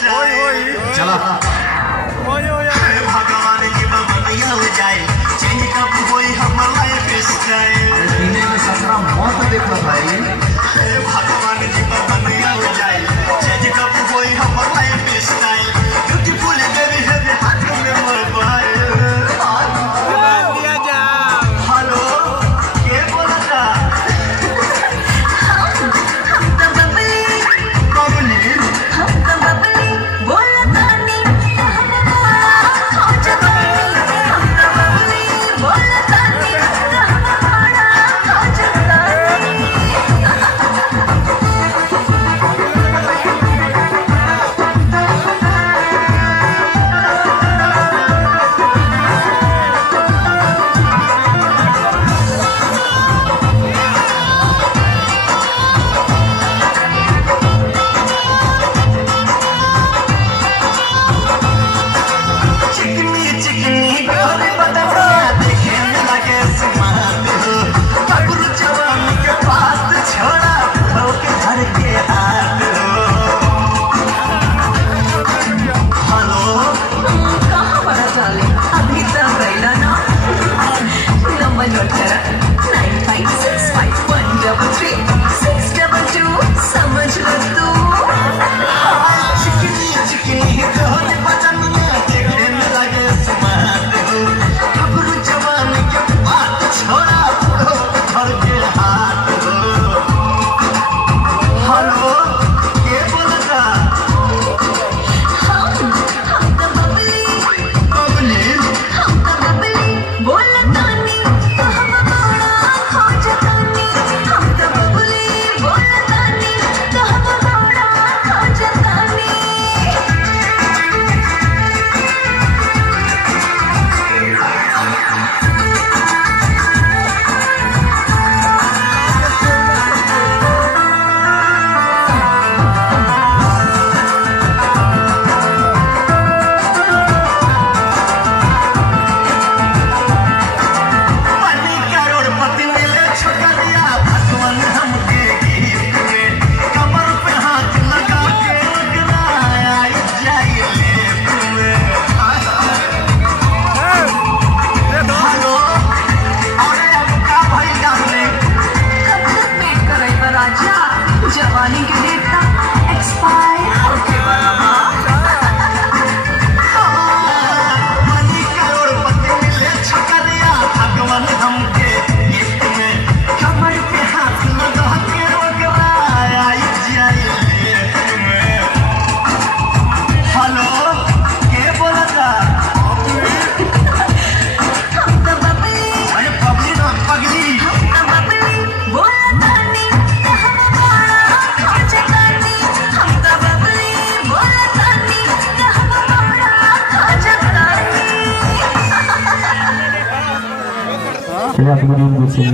चला भगवान की बनिया हो जाए चेंज कब कोई हम लाइफ स्टाइल जीने में सपना मौत देखो भाई भगवान की बनिया हो जाए चेंज कब कोई हम लाइफ स्टाइल ब्यूटीफुल बेबी है हाथ में मोबाइल हेलो के बोलता जवानी के डेट का एक्सपायर होके वाला मनी करोड़पति मिले छकरिया भगवान हमके गिफ्ट में कमर पे हाथ लगा के रोकवाया जाए हेलो के बोलता हम तो बबली अरे बबली ना पगली Terima kasih.